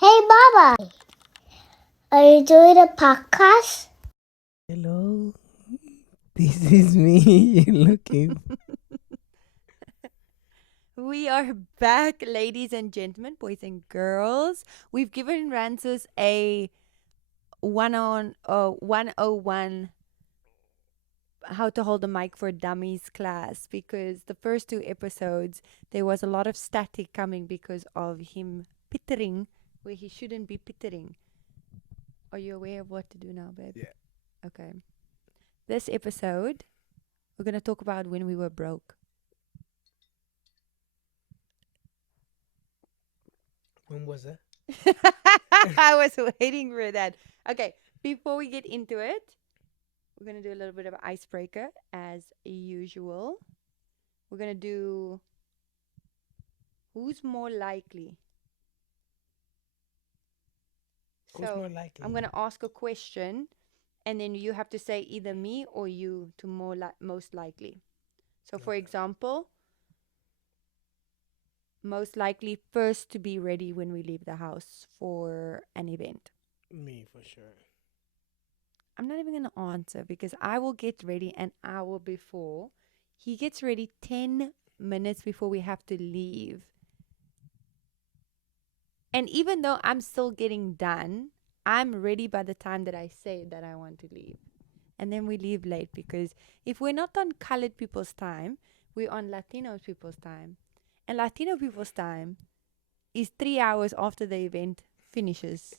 Hey, Baba, are you doing a podcast? Hello, this is me. You're looking. We are back, ladies and gentlemen, boys and girls. We've given Rancis a 101 how to hold a mic for dummies class because the first two episodes there was a lot of static coming because of him pittering where he shouldn't be pittering. Are you aware of what to do now, babe? Yeah. Okay. This episode, we're going to talk about when we were broke. When was that? I was waiting for that. Okay, before we get into it, we're going to do a little bit of icebreaker as usual. We're going to do who's more likely. Who's more likely? I'm going to ask a question and then you have to say either me or you to most likely. So for example, most likely first to be ready when we leave the house for an event. Me, for sure. I'm not even going to answer because I will get ready an hour before. He gets ready 10 minutes before we have to leave. And even though I'm still getting done, I'm ready by the time that I say that I want to leave. And then we leave late because if we're not on colored people's time, we're on Latino people's time. And Latino people's time is 3 hours after the event finishes.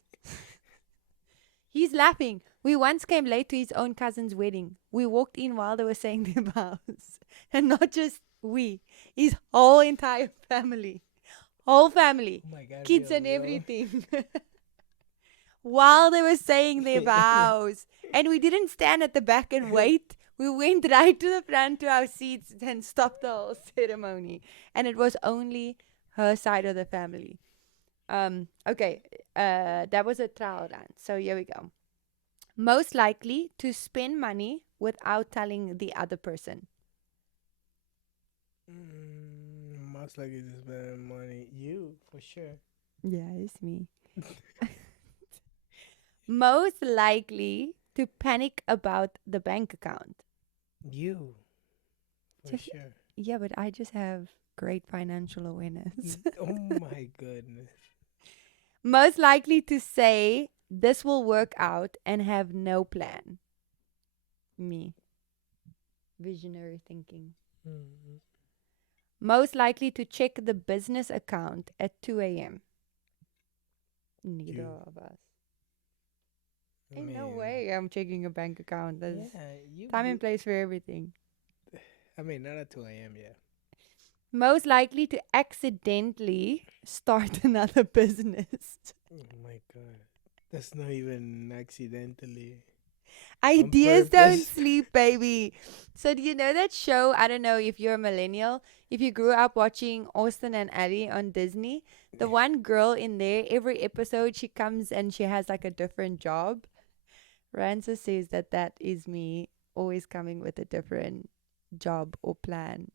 He's laughing. We once came late to his own cousin's wedding. We walked in while they were saying their vows. And not just we, his whole entire family. Whole family. Oh my God, Kids real, and real. everything. While they were saying their vows. And we didn't stand at the back and wait. We went right to the front to our seats and stopped the whole ceremony. And it was only her side of the family. Okay, that was a trial run. So here we go. Most likely to spend money without telling the other person. Most likely to spend money. You, for sure. Yeah, it's me. Most likely to panic about the bank account. You, for So sure. yeah, but I just have great financial awareness. Oh my goodness. Most likely to say this will work out and have no plan. Me. Visionary thinking. Mm. Most likely to check the business account at 2 a.m. Neither You. of us. I Ain't no mean, way I'm checking a bank account. There's Yeah, you. time and place for everything. I mean, not at 2 a.m. Yeah. Most likely to accidentally start another business. Oh my God. That's not even accidentally. Ideas don't purpose. sleep, baby. So do you know that show? I don't know if you're a millennial. If you grew up watching Austin and Ally on Disney, the one girl in there, every episode she comes and she has like a different job. Ransa says that that is me always coming with a different job or plan.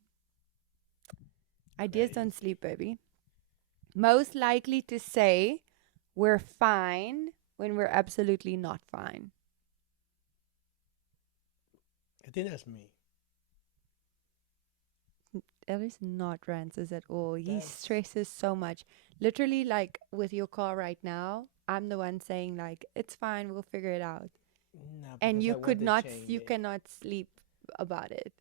Ideas don't sleep, baby. Most likely to say we're fine when we're absolutely not fine. I think that's me. That is not Rances at all. He That's- stresses so much. Literally, like with your car right now, I'm the one saying like, it's fine, we'll figure it out. No, And because I you want could to not, change you it. cannot sleep about it.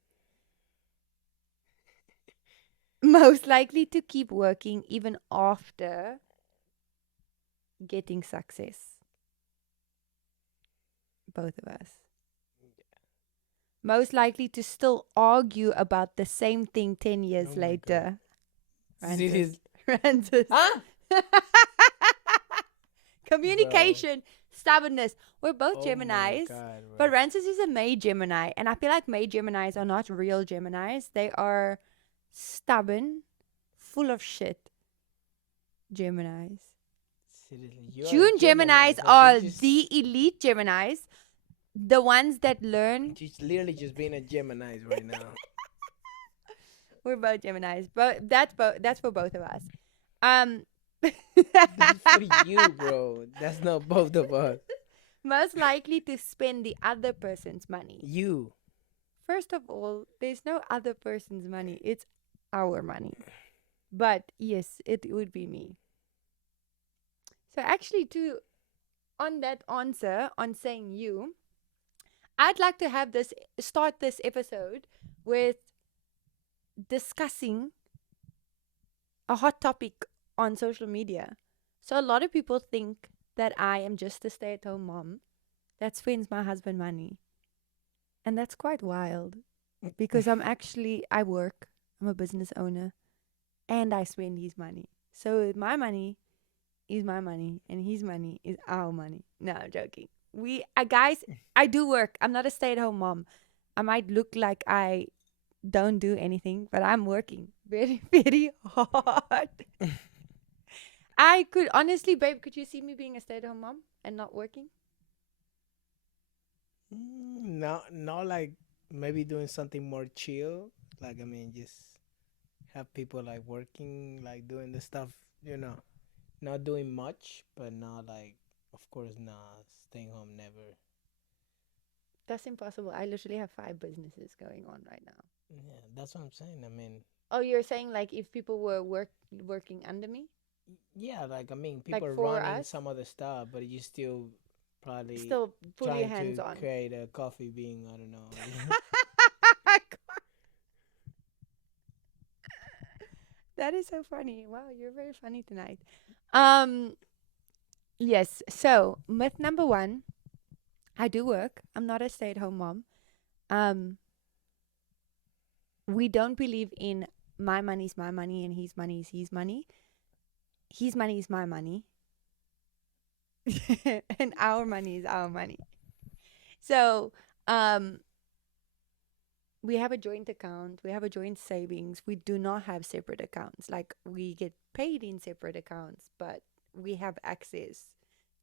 Most likely to keep working even after getting success. Both of us. Most likely to still argue about the same thing 10 years Oh my later. Rances. Serious? Rances. Huh? Communication, stubbornness. We're both Oh Geminis. my God, But bro. Rances is a May Gemini. And I feel like May Geminis are not real Geminis. They are stubborn, full of shit Geminis. Seriously, you are June Geminis but are you're just, the elite Geminis. The ones that learn. She's literally just being a Gemini right now. We're both Geminis. But that's for both of us. That's for you, bro. That's not both of us. Most likely to spend the other person's money. You. First of all, there's no other person's money. It's our money. But yes, it would be me. So actually, to on that answer on saying you, I'd like to have this start this episode with discussing a hot topic on social media. So a lot of people think that I am just a stay-at-home mom that spends my husband money. And that's quite wild because I work, I'm a business owner, and I spend his money. So my money is my money and his money is our money. No, I'm joking. Guys, I do work. I'm not a stay-at-home mom. I might look like I don't do anything, but I'm working very, very hard. I could honestly, babe, could you see me being a stay-at-home mom and not working? Not like maybe doing something more chill. Like I mean, just have people like working, like doing the stuff, you know, not doing much, but not like, of course, not staying home never. That's impossible. I literally have 5 businesses going on right now. Yeah, that's what I'm saying. I mean, Oh, you're saying like if people were working under me, yeah, like I mean, like people are for running us, some other stuff, but you still probably still fully trying hands to on. create a coffee bean. I don't know. That is so funny. Wow, you're very funny tonight. Um, yes. So myth number 1, I do work. I'm not a stay-at-home mom. Um, we don't believe in my money's my money and his money is his money. His money is my money. And our money is our money. So, um, we have a joint account, we have a joint savings. We do not have separate accounts. Like we get paid in separate accounts, but we have access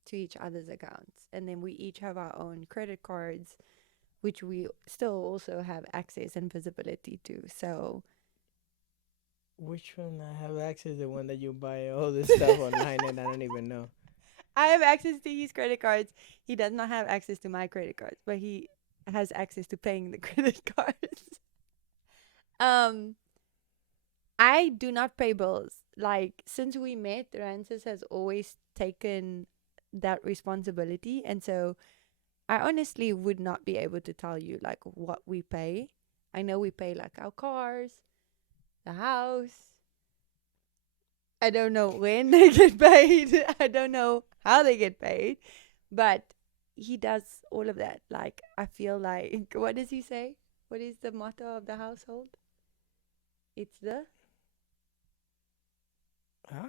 to each other's accounts. And then we each have our own credit cards, which we still also have access and visibility to. So, Which one I have access? The one that you buy all the stuff online and I don't even know. I have access to his credit cards. He does not have access to my credit cards, but he has access to paying the credit cards. um, I do not pay bills. Like since we met, Rances has always taken that responsibility, and so I honestly would not be able to tell you like what we pay. I know we pay like our cars, the house. I don't know when they get paid. I don't know how they get paid, but he does all of that. Like I feel like what does he say? What is the motto of the household? It's Huh?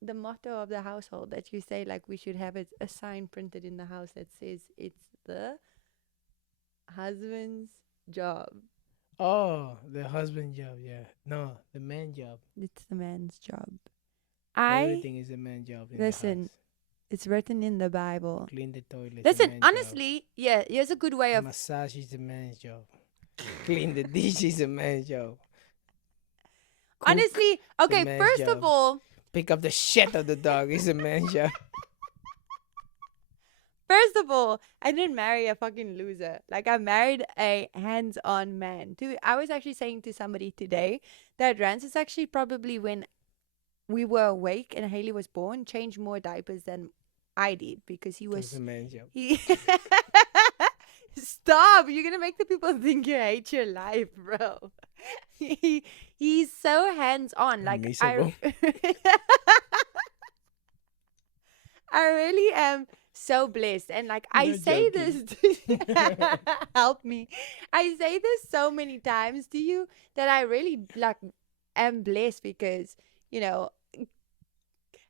the motto of the household that you say like we should have a sign printed in the house that says it's the husband's job. Oh, the husband job. Yeah. No, the man job. It's the man's job. I Everything is a man job in the listen, house. it's written in the Bible. Clean the toilet, a Listen, man job. honestly, yeah, here's a good way of Massage is a man's job. Clean the dish is a man's job. Cook honestly, is a okay, man's first of job. all, Pick up the shit of the dog is a man's job. I didn't marry a fucking loser. Like I married a hands-on man. I was actually saying to somebody today that Rance is actually probably when we were awake and Haley was born, changed more diapers than I did because he It's was a man's job. he Stop! You're gonna make the people think you hate your life, bro. He's so hands on. Like Miserable. I really am so blessed. And like I You're say joking. this help me. I say this so many times to you that I really like am blessed because, you know,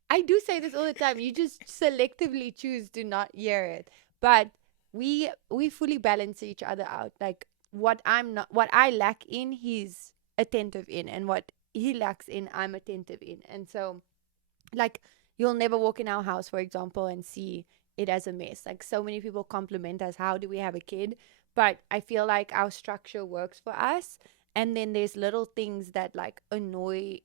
I do say this all the time. You just selectively choose to not hear it. But we fully balance each other out. Like what I lack in, he's attentive in, and what he lacks in, I'm attentive in. And so like you'll never walk in our house, for example, and see it as a mess. Like so many people compliment us, how do we have a kid? But I feel like our structure works for us. And then there's little things that like annoy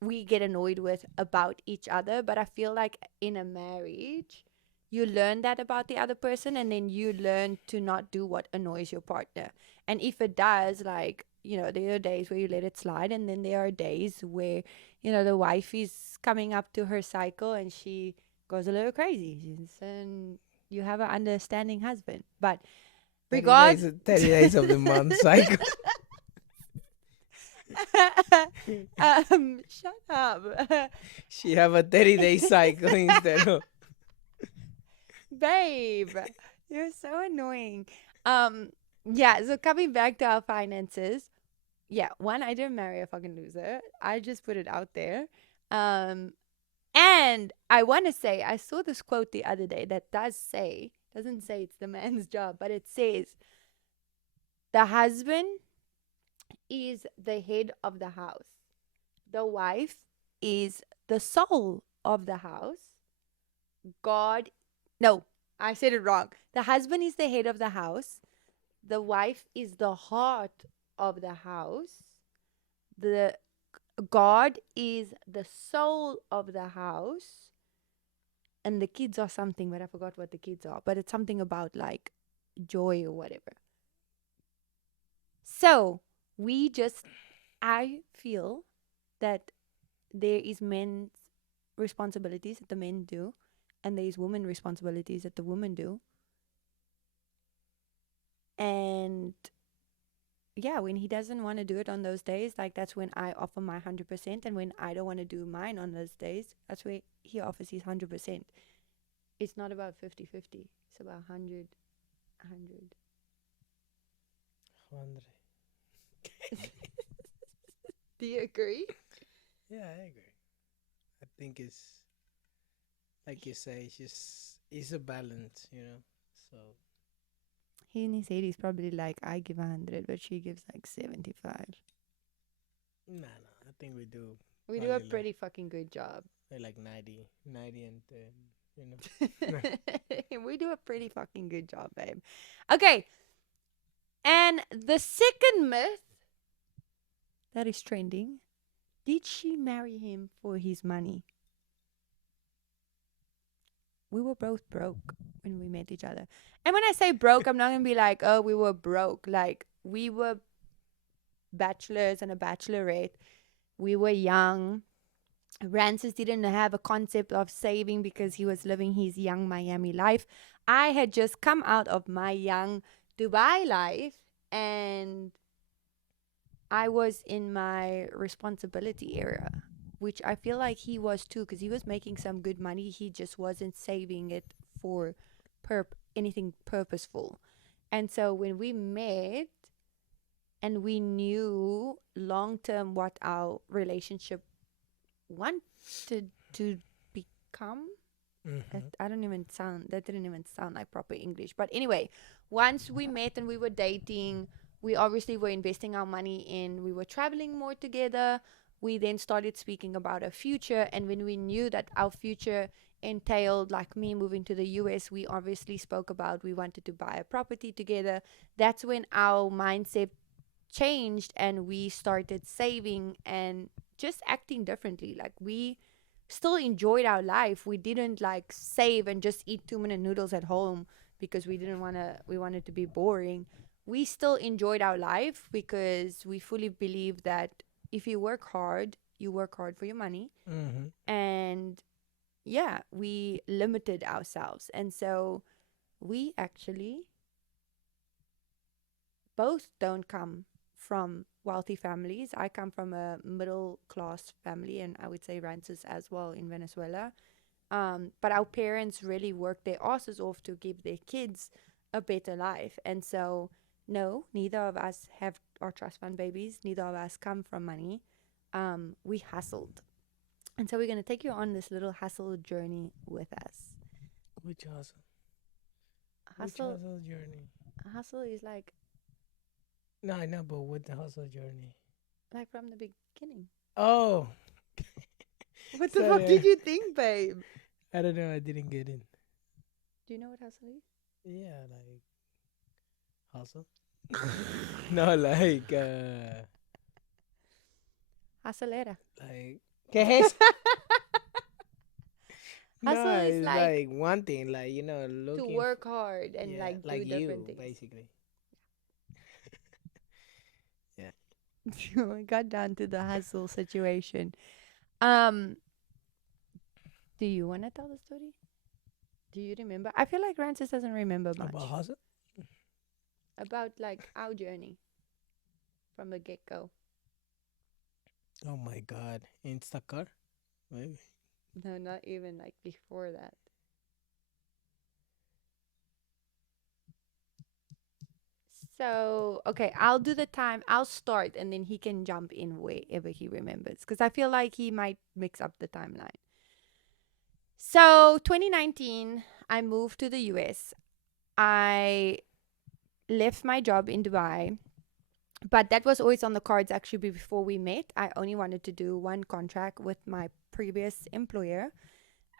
we get annoyed with about each other. But I feel like in a marriage, you learn that about the other person, and then you learn to not do what annoys your partner. And if it does, like, there are days where you let it slide, and then there are days where, the wife is coming up to her cycle and she goes a little crazy. And you have an understanding husband. But 30 days, regard 30 days of the month cycle. shut up. She have a 30-day cycle instead of. Babe, you're so annoying. Yeah, so coming back to our finances, yeah, one, I didn't marry a fucking loser. I just put it out there. Um, and I want to say, I saw this quote the other day that doesn't say it's the man's job, but it says the husband is the head of the house. The wife is the soul of the house. God, no, I said it wrong. The husband is the head of the house. The wife is the heart of the house. The God is the soul of the house. And the kids are something, but I forgot what the kids are. But it's something about like joy or whatever. So I feel that there is men's responsibilities that the men do, and there is women responsibilities that the women do. And yeah, when he doesn't want to do it on those days, like that's when I offer my 100%. And when I don't want to do mine on those days, that's where he offers his 100%. It's not about 50-50. It's about 100. Do you agree? Yeah, I agree. I think it's like you say, it's a balance, So He in his 80s probably like, I give 100, but she gives like 75. no, I think we do. We do a Probably pretty fucking good job. like 90 and 10. We do a pretty fucking good job, babe. Okay. And the second myth that is trending, did she marry him for his money? We were both broke when we met each other. And when I say broke, I'm not going to be like, oh, we were broke. Like, we were bachelors and a bachelorette. We were young. Rancis didn't have a concept of saving because he was living his young Miami life. I had just come out of my young Dubai life, and I was in my responsibility era, which I feel like he was too, because he was making some good money. He just wasn't saving it for anything purposeful. And so when we met and we knew long term what our relationship wanted to become, I don't even sound, that didn't even sound like proper English. But anyway, once we met and we were dating, we obviously were investing our money in, we were traveling more together. We then started speaking about our future. And when we knew that our future entailed like me moving to the US, we obviously spoke about we wanted to buy a property together. That's when our mindset changed and we started saving and just acting differently. Like, we still enjoyed our life. We didn't like save and just eat 2-minute noodles at home because we wanted to be boring. We still enjoyed our life because we fully believe that if you work hard for your money. And yeah, we limited ourselves. And so we actually both don't come from wealthy families. I come from a middle class family, and I would say Rancis as well in Venezuela. But our parents really worked their asses off to give their kids a better life. And so, no, neither of us are trust fund babies. Neither of us come from money. We hustled. And so we're going to take you on this little hustle journey with us. Which hustle? Hustle, Which hustle journey? hustle is like No, I know, but what the hustle journey? from the beginning. Oh, What the sorry, fuck did you think, babe? I don't know. I didn't get in. Do you know what hustle is? Yeah, like hustle. No, like Hustlera. Like, ¿qué es? Hustle No, is it's like like one thing, like to looking. work hard and Yeah, like do like different you things. basically. Yeah. I got down to the hustle situation. Um, do you want to tell the story? Do you remember? I feel like Francis doesn't remember About much hustle? about like our journey from the get go. Oh my God, Instacart, maybe. No, not even like before that. So, okay, I'll do the time. I'll start and then he can jump in wherever he remembers because I feel like he might mix up the timeline. So, 2019, I moved to the US. I left my job in Dubai, but that was always on the cards actually before we met. I only wanted to do one contract with my previous employer.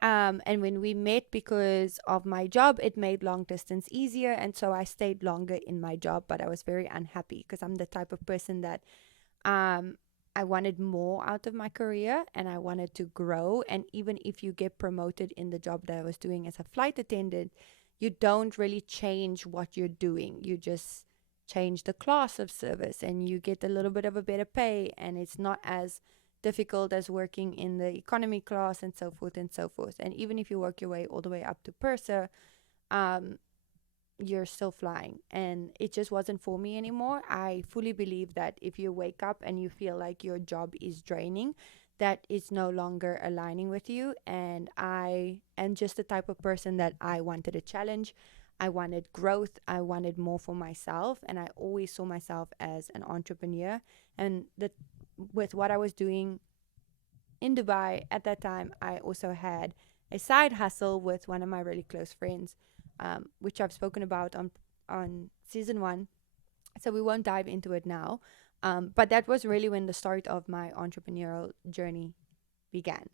And when we met, because of my job, it made long distance easier. And so I stayed longer in my job, but I was very unhappy because I'm the type of person that um, I wanted more out of my career and I wanted to grow. And even if you get promoted in the job that I was doing as a flight attendant, you don't really change what you're doing. You just change the class of service and you get a little bit of a better pay. And it's not as difficult as working in the economy class and so forth and so forth. And even if you work your way all the way up to purser, um, you're still flying, and it just wasn't for me anymore. I fully believe that if you wake up and you feel like your job is draining, that is no longer aligning with you. And I am just the type of person that I wanted a challenge, I wanted growth, I wanted more for myself, and I always saw myself as an entrepreneur. And that with what I was doing in Dubai at that time, I also had a side hustle with one of my really close friends, which I've spoken about on season one. So we won't dive into it now. But that was really when the start of my entrepreneurial journey began.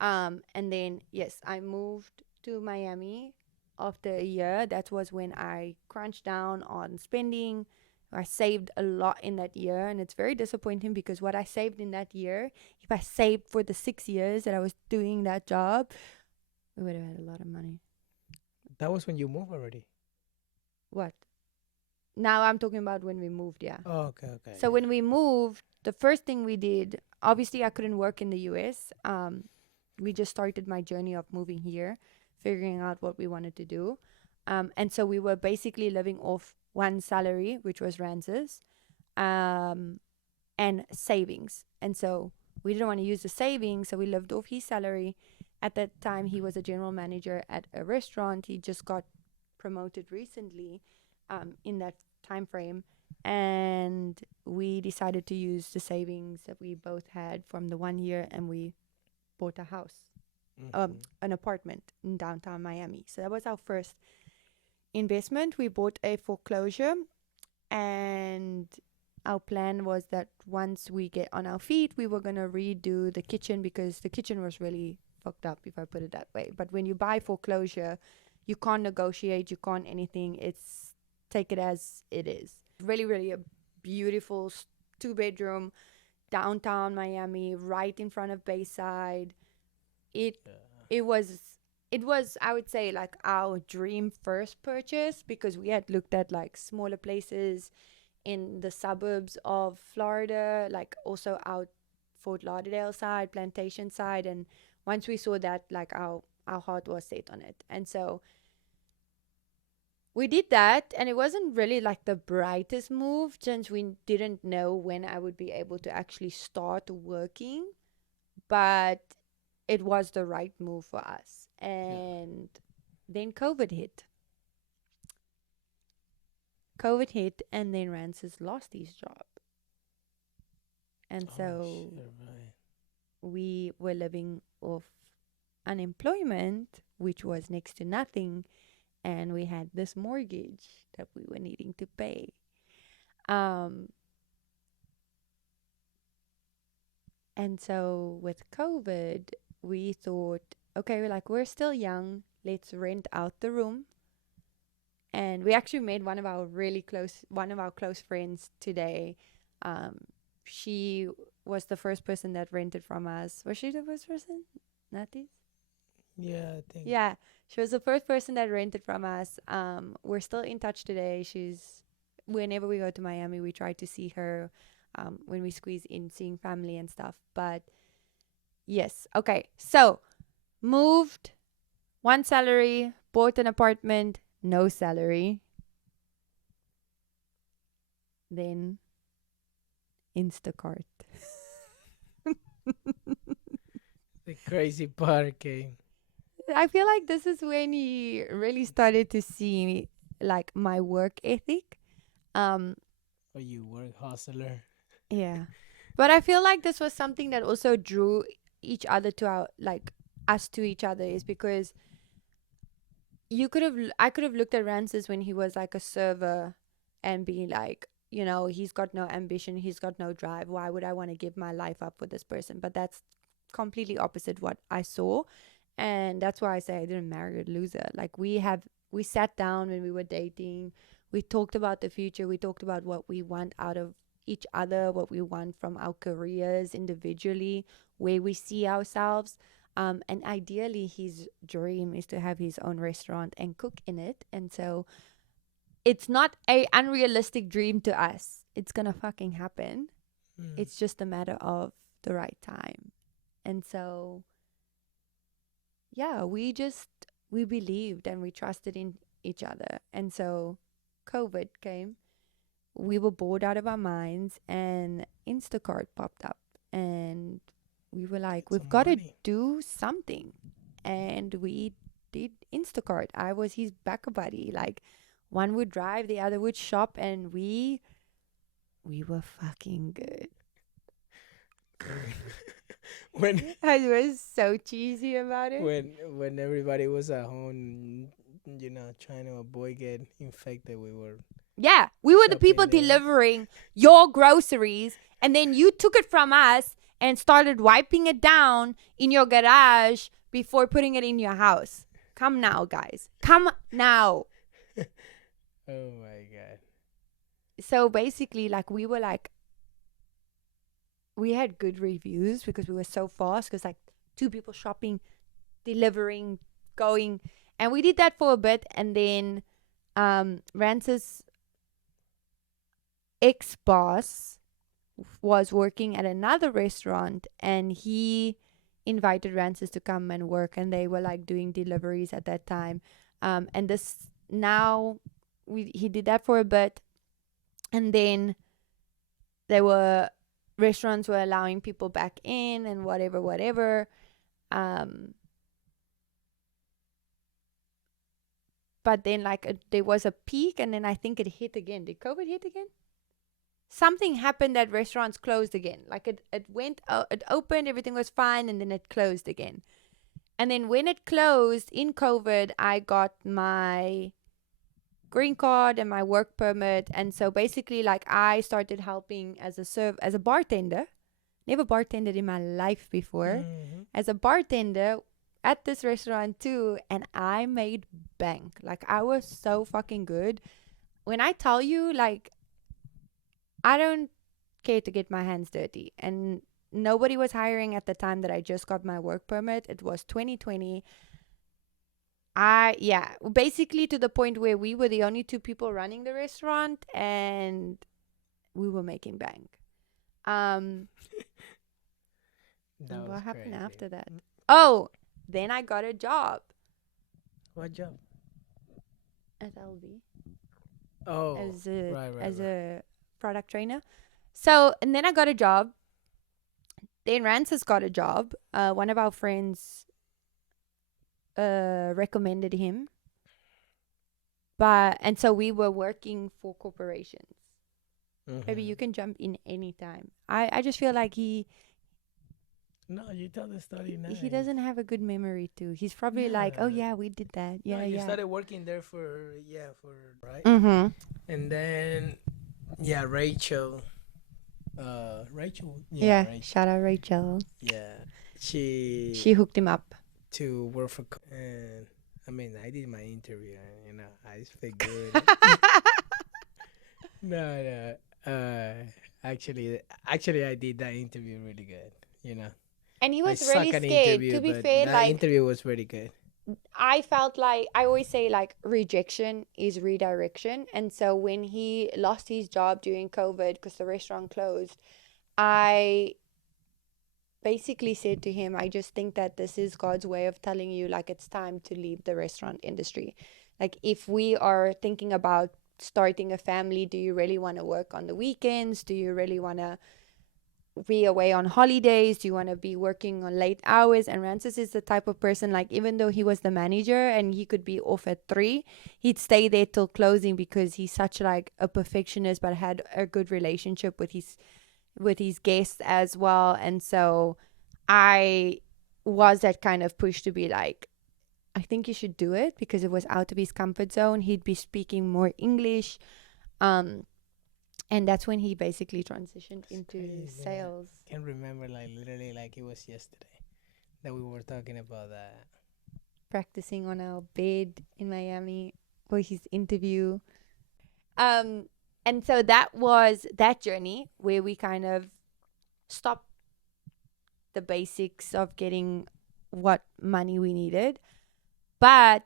And then, yes, I moved to Miami after a year. That was when I crunched down on spending. I saved a lot in that year, and it's very disappointing because what I saved in that year, if I saved for the 6 years that I was doing that job, we would have had a lot of money. That was when you moved already. What? Now I'm talking about when we moved, yeah. Oh, okay, okay. So when we moved, the first thing we did, obviously I couldn't work in the US. We just started my journey of moving here, figuring out what we wanted to do. And so we were basically living off one salary, which was Rance's, and savings. And so we didn't want to use the savings, so we lived off his salary. At that time, he was a general manager at a restaurant. He just got promoted recently in that time frame. And we decided to use the savings that we both had from the 1 year, and we bought a house, an apartment in downtown Miami. So that was our first investment. We bought a foreclosure, and our plan was that once we get on our feet, we were going to redo the kitchen because the kitchen was really fucked up, if I put it that way. But when you buy foreclosure, you can't negotiate, you can't anything. It's take it as it is. Really, really a beautiful 2 bedroom downtown Miami, right in front of Bayside. It it was I would say like our dream first purchase because we had looked at like smaller places in the suburbs of Florida, like also out Fort Lauderdale side, Plantation side, and once we saw that, like our heart was set on it. And so we did that, and it wasn't really like the brightest move since we didn't know when I would be able to actually start working, but it was the right move for us. And then COVID hit, and then Rances lost his job. And Oh, so shit, right. we were living off unemployment, which was next to nothing, and we had this mortgage that we were needing to pay. And so with COVID, we thought, okay, we're still young, let's rent out the room. And we actually made one of our close friends today. She was the first person that rented from us. Was she the first person? Nati? Yeah, I think. Yeah, she was the first person that rented from us. We're still in touch today. She's whenever we go to Miami, we try to see her. When we squeeze in seeing family and stuff. But yes, okay. So moved, one salary, bought an apartment, no salary. Then Instacart. The crazy part came. I feel like this is when he really started to see like my work ethic. Um, Or you work hustler. yeah. But I feel like this was something that also drew each other to our like us to each other is because I could have looked at Rances when he was like a server and be like, you know, he's got no ambition, he's got no drive. Why would I want to give my life up for this person? But that's completely opposite what I saw. And that's why I say I didn't marry a loser. Like we sat down when we were dating, we talked about the future, we talked about what we want out of each other, what we want from our careers individually, where we see ourselves. And ideally, his dream is to have his own restaurant and cook in it. And so it's not a unrealistic dream to us. It's gonna fucking happen. Mm. It's just a matter of the right time. And so, yeah, we believed and we trusted in each other. And so COVID came. We were bored out of our minds and Instacart popped up and we were like, we've Some got to money. do something. And we did Instacart. I was his backer buddy. Like one would drive, the other would shop, and we were fucking good. when I was so cheesy about it. when everybody was at home, you know, trying to avoid getting infected, we were. Yeah, we were the people Shopping there. delivering your groceries, and then you took it from us and started wiping it down in your garage before putting it in your house. Come now, guys. Come now. Oh my god. So basically, like, we had good reviews because we were so fast. Because, like, 2 people shopping, delivering, going. And we did that for a bit. And then Rance's ex-boss was working at another restaurant and he invited Rances to come and work, and they were like doing deliveries at that time. And this now he did that for a bit, and then restaurants were allowing people back in and whatever. But then there was a peak, and then I think it hit again. Did COVID hit again? Something happened that restaurants closed again. Like it opened, everything was fine, and then it closed again. And then when it closed in COVID, I got my green card and my work permit. And so basically, like, I started helping as a bartender. Never bartended in my life before. Mm-hmm. As a bartender at this restaurant too, and I made bank. Like, I was so fucking good. When I tell you, like, I don't care to get my hands dirty. And nobody was hiring at the time that I just got my work permit. It was 2020. Basically to the point where we were the only 2 people running the restaurant and we were making bank. What happened after that? Oh, then I got a job What job? at LB. Oh, As right. a product trainer. So, and then I got a job. Then Rances got a job. One of our friends recommended him. And so we were working for corporations. Mm-hmm. Maybe you can jump in anytime. I just feel like No, you tell the story now. he doesn't have a good memory too. He's probably like, oh yeah, we did that. Yeah, no, you yeah. started working there for right? Mm-hmm. And then Rachel. Rachel. Yeah, Rachel. shout out Rachel. Yeah. She hooked him up. to work for and I mean I did my interview and I just feel good. No. Actually, I did that interview really good. You know, And he I was really suck at scared. interview, To be but fair, that like, interview was really good. I felt like I always say like rejection is redirection. And so when he lost his job during COVID because the restaurant closed, I basically said to him, I just think that this is God's way of telling you like it's time to leave the restaurant industry. Like if we are thinking about starting a family, do you really want to work on the weekends? Do you really want to be away on holidays? Do you want to be working on late hours? And Rancis is the type of person, like, even though he was the manager and he could be off at 3, he'd stay there till closing because he's such like a perfectionist, but had a good relationship with his guests as well. And so I was that kind of push to be like, I think you should do it, because it was out of his comfort zone. He'd be speaking more English. Um, and that's when he basically transitioned It's into crazy, man. sales. Can't remember like literally like it was yesterday that we were talking about that. Practicing on our bed in Miami for his interview. Um, and so that was that journey where we kind of stopped the basics of getting what money we needed. But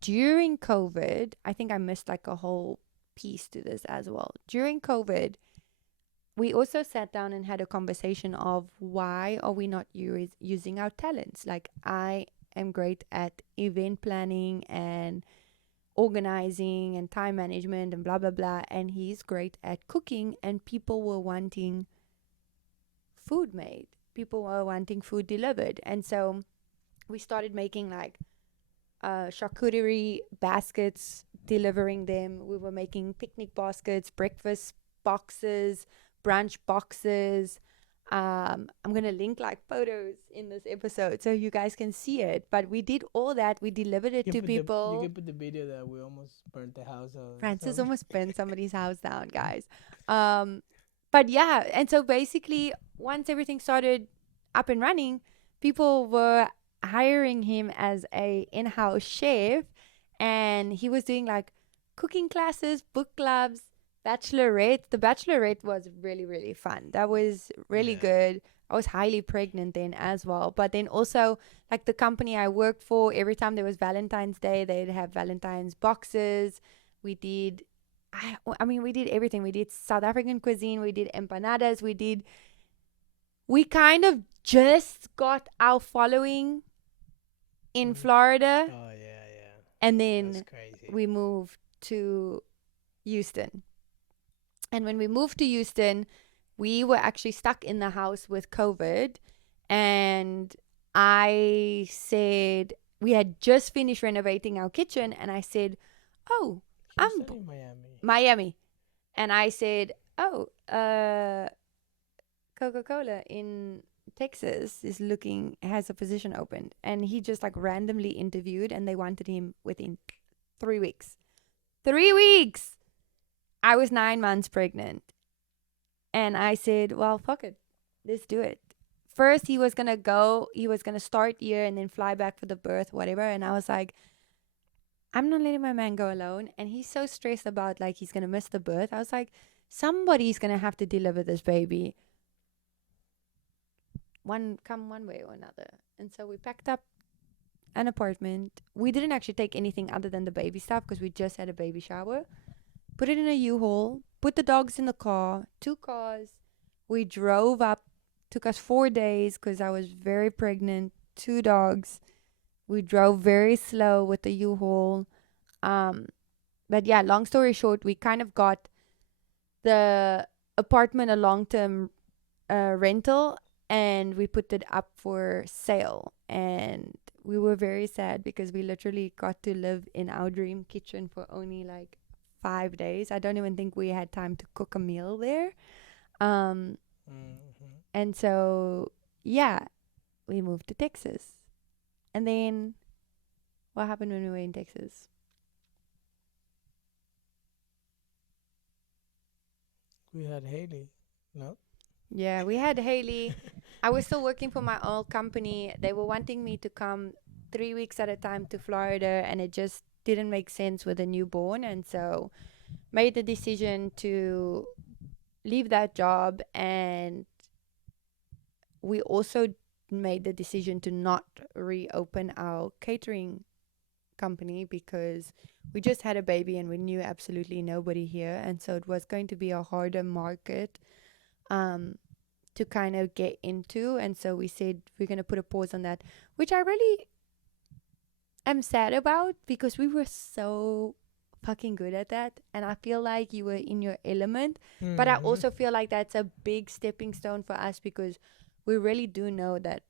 during COVID, I think I missed like a whole piece to this as well. During COVID, we also sat down and had a conversation of why are we not using our talents? Like, I am great at event planning and organizing and time management and blah blah blah, and he's great at cooking, and people were wanting food made, people were wanting food delivered. And so we started making like charcuterie baskets, delivering them. We were making picnic baskets, breakfast boxes, brunch boxes. I'm gonna link like photos in this episode so you guys can see it. But we did all that. We delivered it to You people. can put the video that we almost burnt the house or Francis something. almost burnt somebody's house down, guys. Um, but yeah, and so basically, once everything started up and running, people were hiring him as a in-house chef, and he was doing like cooking classes, book clubs, bachelorette. The bachelorette was really really fun. That was really Yeah. good. I was highly pregnant then as well. But then also, like the company I worked for, every time there was Valentine's Day, they'd have Valentine's boxes. We did, I mean, we did everything. We did South African cuisine. We did empanadas. We kind of just got our following in Mm. Florida, Oh yeah, yeah. and That's then crazy. we moved to Houston. And when we moved to Houston, we were actually stuck in the house with COVID. And I said, we had just finished renovating our kitchen. And I said, oh, I'm Houston in Miami. Miami. And I said, oh, Coca-Cola in Texas has a position opened. And he just like randomly interviewed, and they wanted him within 3 weeks. 3 weeks! I was 9 months pregnant. And I said, well, fuck it. Let's do it. First, he was going to start here and then fly back for the birth, whatever. And I was like, I'm not letting my man go alone. And he's so stressed about like he's going to miss the birth. I was like, somebody's going to have to deliver this baby. One way or another. And so we packed up an apartment. We didn't actually take anything other than the baby stuff because we just had a baby shower. Put it in a U-Haul, put the dogs in the car, 2 cars. We drove up. Took us 4 days because I was very pregnant, 2 dogs. We drove very slow with the U-Haul. But yeah, long story short, we kind of got the apartment a long-term rental, and we put it up for sale. And we were very sad because we literally got to live in our dream kitchen for only like 5 days. I don't even think we had time to cook a meal there. And so, yeah, we moved to Texas. And then, what happened when we were in Texas? We had Haley. No. Yeah, we had Haley. I was still working for my old company. They were wanting me to come 3 weeks at a time to Florida, and it just didn't make sense with a newborn. And so, made the decision to leave that job, and we also made the decision to not reopen our catering company because we just had a baby and we knew absolutely nobody here, and so it was going to be a harder market um to kind of get into, and so we said we're going to put a pause on that, which I really am sad about because we were so fucking good at that, and I feel like you were in your element. But I Mm-hmm. also feel like that's a big stepping stone for us because we really do know that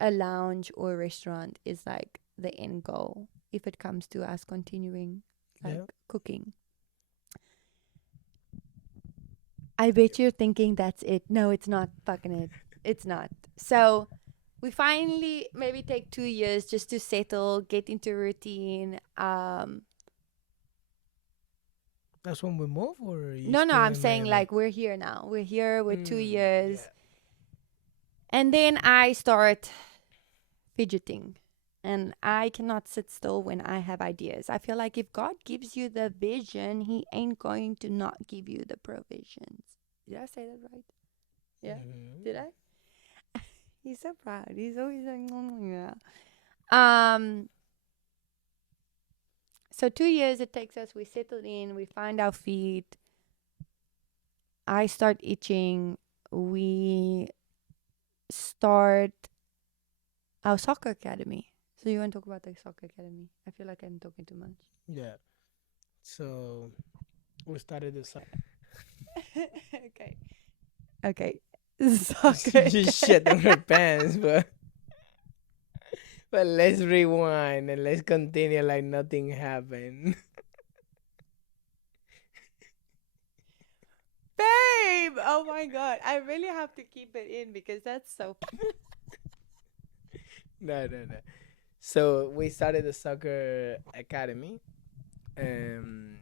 a lounge or a restaurant is like the end goal if it comes to us continuing like Yeah. cooking. I bet you're thinking that's it. No, it's not fucking it. It's not. So we finally maybe take 2 years just to settle, get into routine. That's when we move, or are you No, still I'm in saying Miami? like we're here now. We're here with two Yeah. years. And then I start fidgeting. And I cannot sit still when I have ideas. I feel like if God gives you the vision, He ain't going to not give you the provisions. Did I say that right? Yeah. Did Mhm. I? He's so proud. He's always like, yeah. Um. So 2 years it takes us. We settle in. We find our feet. I start itching. We start our soccer academy. So you want to talk about the soccer academy? I feel like I'm talking too much. Yeah. So we started the Okay. Okay. Soccer just shit on her pants, but let's rewind and let's continue like nothing happened. Babe! Oh my god. I really have to keep it in because that's so. No, no, no. So we started the soccer academy. Um,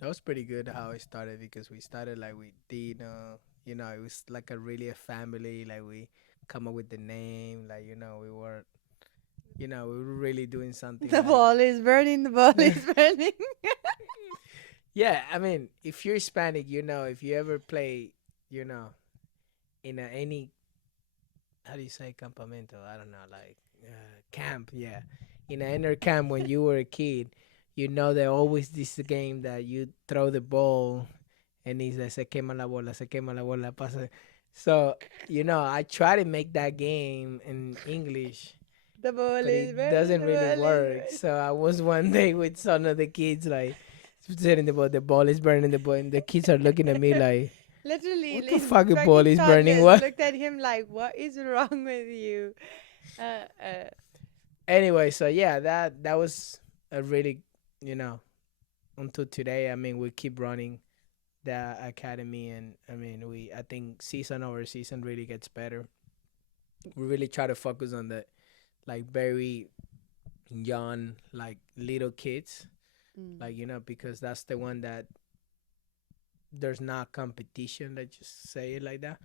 that was pretty good how it started because we started like we did. It was like a really a family. Like we come up with the name. Like we were really doing something The like. ball is burning. The ball is burning. Yeah, I mean, if you're Hispanic, if you ever play, you know, in any, how do you say campamento? I don't know, like camp, yeah. In an inner camp when you were a kid, there always this game that you throw the ball and it's like, se quema la bola, pasa. So, I try to make that game in English, The ball but is it burning. doesn't The really ball is work. burning. So I was one day with some of the kids, like, sitting the ball is burning, the ball, and the kids are looking at me like, Literally, what the these fucking ball fucking is burning? toddlers What? looked at him like, "What is wrong with you?" Uh, uh. Anyway, so yeah, that was a really, you know, until today. I mean, we keep running the academy, and I mean, I think season over season really gets better. We really try to focus on the like very young, like little kids, Mm. like because that's the one that there's not competition. Let's just say it like that,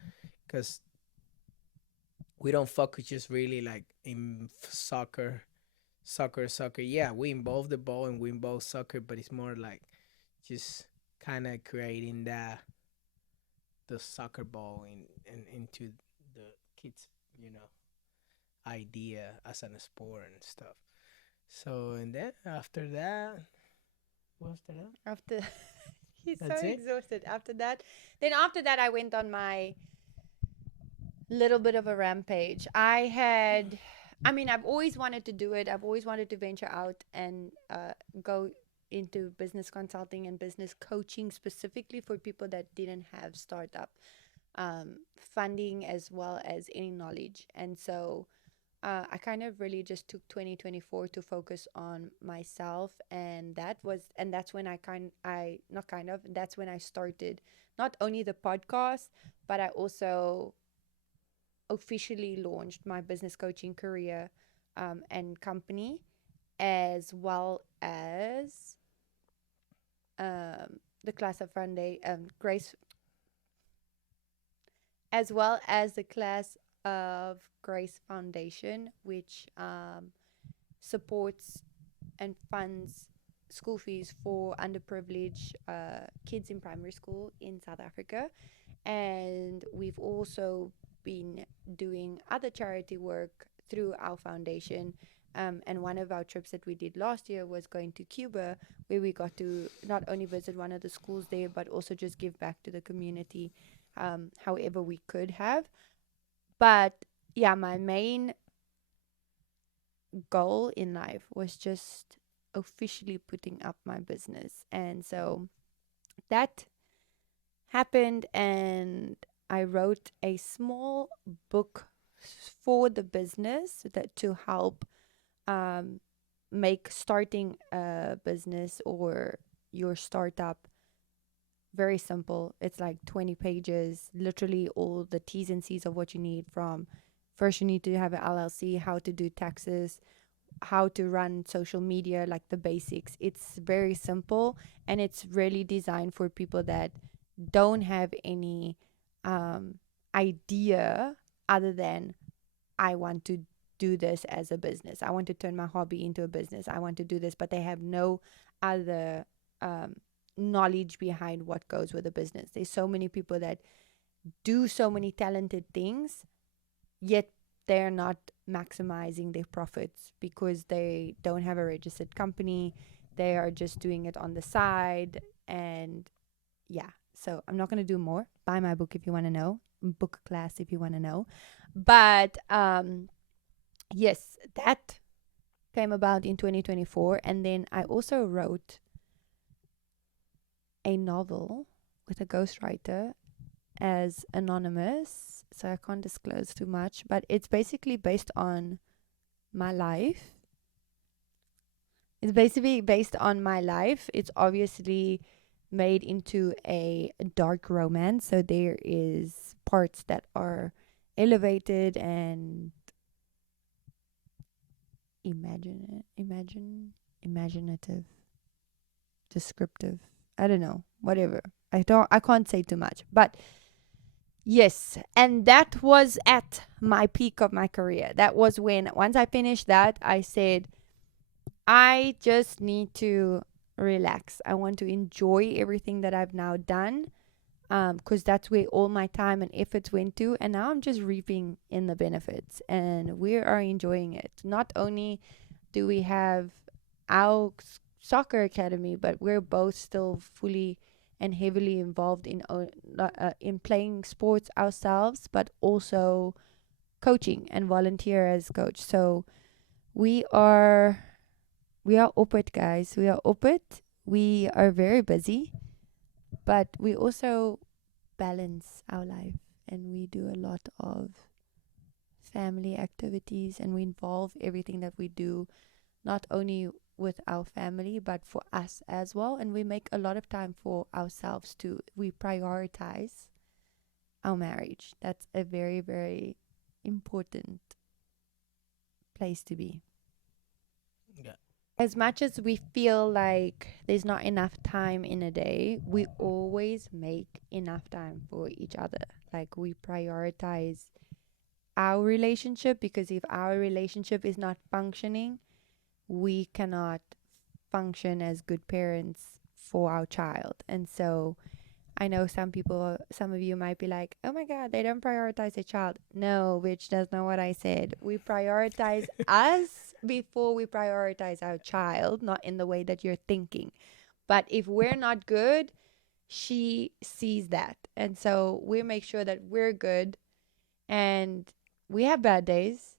because we don't focus just really like in soccer. Yeah, we involve the ball and we involve soccer, but it's more like just kind of creating the soccer ball into the kids, you know, idea as an sport and stuff. So and then after that, what's that? After he's so That's it. exhausted. After that, I went on my little bit of a rampage. I mean, I've always wanted to do it. I've always wanted to venture out and go into business consulting and business coaching specifically for people that didn't have startup funding as well as any knowledge. And so I kind of really just took 2024 to focus on myself, and that's when that's when I started not only the podcast, but I also officially launched my business coaching career and company, as well as the class of Friday Grace, as well as the class of Grace Foundation, which supports and funds school fees for underprivileged kids in primary school in South Africa. And we've also been doing other charity work through our foundation. And one of our trips that we did last year was going to Cuba, where we got to not only visit one of the schools there, but also just give back to the community, however we could have. But yeah, my main goal in life was just officially putting up my business. And so that happened, and I wrote a small book for the business that to help um, make starting a business or your startup very simple. It's like 20 pages, literally all the T's and C's of what you need. From first, you need to have an LLC, how to do taxes, how to run social media, like the basics. It's very simple, and it's really designed for people that don't have any um, idea other than I want to do this as a business. I want to turn my hobby into a business. I want to do this, but they have no other um, knowledge behind what goes with a business. There's so many people that do so many talented things, yet they're not maximizing their profits because they don't have a registered company. They are just doing it on the side. And yeah, so I'm not going to do more. Buy my book if you want to know, book a class if you want to know. But yes, that came about in 2024. And then I also wrote a novel with a ghostwriter as anonymous, so I can't disclose too much, but it's basically based on my life. It's basically based on my life. It's obviously made into a dark romance, so there is parts that are elevated and imaginative, descriptive. I don't know, whatever. I can't say too much, but yes, and that was at my peak of my career. That was when, once I finished that, I said, I just need to relax. I want to enjoy everything that I've now done, because that's where all my time and efforts went to. And now I'm just reaping in the benefits, and we are enjoying it. Not only do we have our soccer academy, but we're both still fully and heavily involved in playing sports ourselves, but also coaching and volunteer as coach. So we are we are up it, guys. We are up it. We are very busy, but we also balance our life, and we do a lot of family activities, and we involve everything that we do not only with our family but for us as well, and we make a lot of time for ourselves too. We prioritize our marriage. That's a very, very important place to be. Yeah. As much as we feel like there's not enough time in a day, we always make enough time for each other. Like, we prioritize our relationship, because if our relationship is not functioning, we cannot function as good parents for our child. And so I know some of you might be like, oh my God, they don't prioritize their child. No, bitch, that's not what I said. We prioritize us before we prioritize our child, not in the way that you're thinking. But if we're not good, she sees that. And so we make sure that we're good. And we have bad days.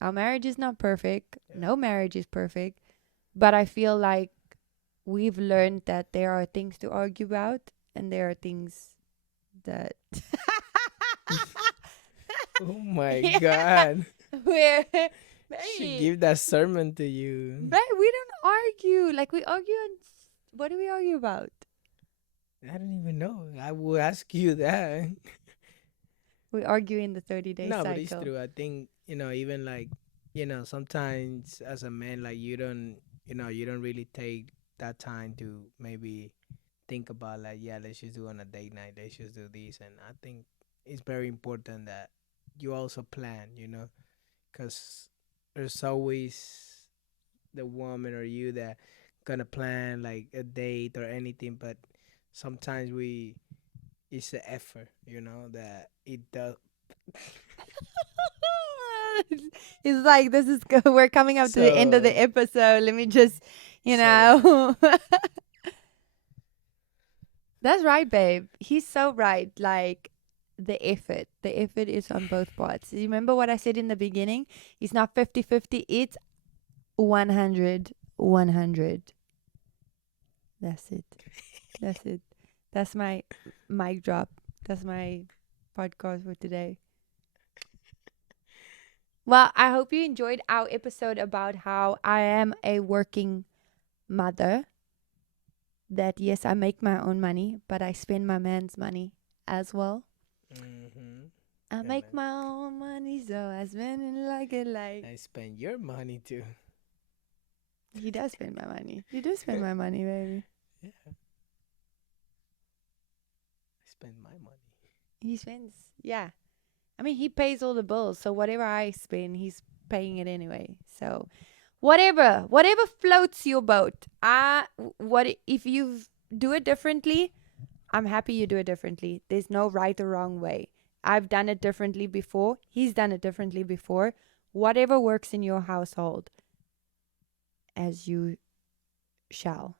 Our marriage is not perfect. Yeah. No marriage is perfect. But I feel like we've learned that there are things to argue about, and there are things that Oh my yeah, God. where She babe, give that sermon to you. babe, we don't argue. Like, we argue on what do we argue about? I don't even know. I will ask you that. We argue in the 30-day No, but it's cycle. true. I think, even like, sometimes as a man, like you don't really take that time to maybe think about, like, yeah, let's just do on a date night. Let's just do this. And I think it's very important that you also plan, because there's always the woman or you that gonna plan like a date or anything, but sometimes we it's the effort, that it does. It's like this is we're coming up to the end of the So episode. Let me just, you so know. That's right, babe. He's so right. Like the effort is on both parts. You remember what I said in the beginning? It's not 50-50, it's 100-100. That's it. That's it. That's my mic drop. That's my podcast for today. Well, I hope you enjoyed our episode about how I am a working mother. That yes, I make my own money, but I spend my man's money as well. mm-hmm. I And make my own money, so I spend it like it like. I spend your money too. He does spend my money. You do spend my money, baby. Yeah, I spend my money. He spends, yeah. I mean, he pays all the bills, so whatever I spend, he's paying it anyway. So, whatever floats your boat. What if you do it differently? I'm happy you do it differently. There's no right or wrong way. I've done it differently before. He's done it differently before. Whatever works in your household, as you shall.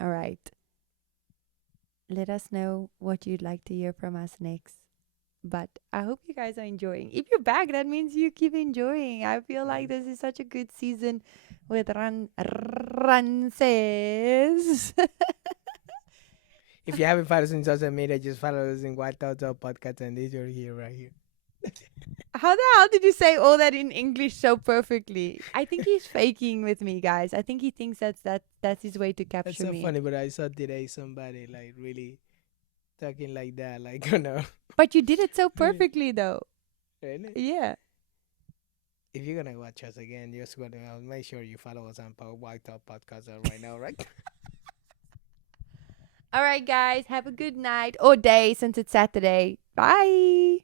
All right. Let us know what you'd like to hear from us next. But I hope you guys are enjoying. If you're back, that means you keep enjoying. I feel like this is such a good season with Rances. If you haven't followed us on social media, just follow us in White Thoughts Up Podcast, and this you're here right here. How the hell did you say all that in English so perfectly? I think he's faking with me, guys. I think he thinks that's his way to capture That's so me. funny, but I saw today somebody like really talking like that, like But you did it so perfectly, though. Really? Yeah. If you're gonna watch us again, just gonna make sure you follow us on White Top Podcast right now, right? All right, guys. Have a good night or day since it's Saturday. Bye.